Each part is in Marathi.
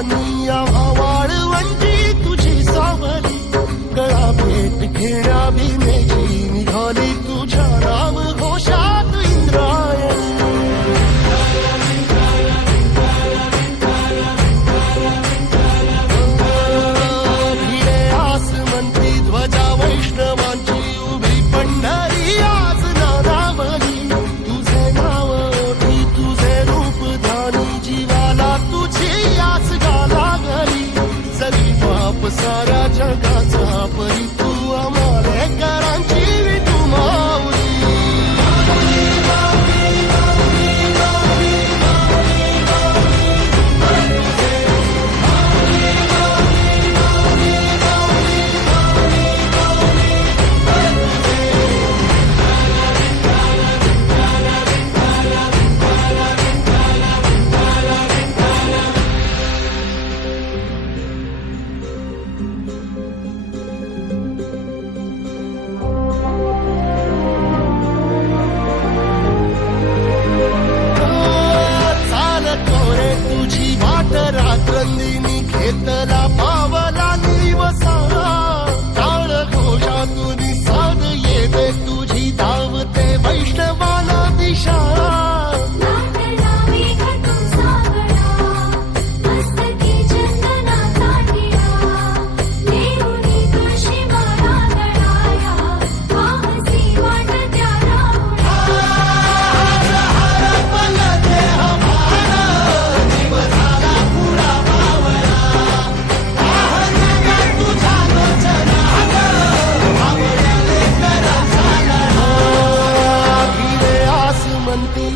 वाणी आम्हा वाळवंटी तुझी सावली गळा भेट घेण्या भीमेची निघाली तुझ्या नाम घोषात इंद्रायणी भिडे आसमंती ध्वजा वैष्णवांची उभी पंढरी आज नादावली तुझे नाव ओठी तुझे रूप ध्यानी जीवाला तुझी आस गाला गली जरी बाप साऱ्या जगाचा परी तू आम्हाला करांची तू माऊली तुझी वाट रात्रंदिनी घेतला पावला निवसा टाळ घोषातून साध येते तुझी धावते वैष्णवाला दिशा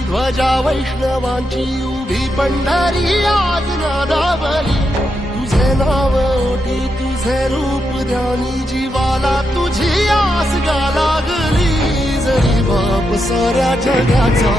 ध्वजा वैष्णवांची उभी पंढरी आज नादावली तुझे नाव ओठी तुझे रूप ध्यानी जीवाला तुझी आस गा लागली जरी बाप साऱ्या जगाचा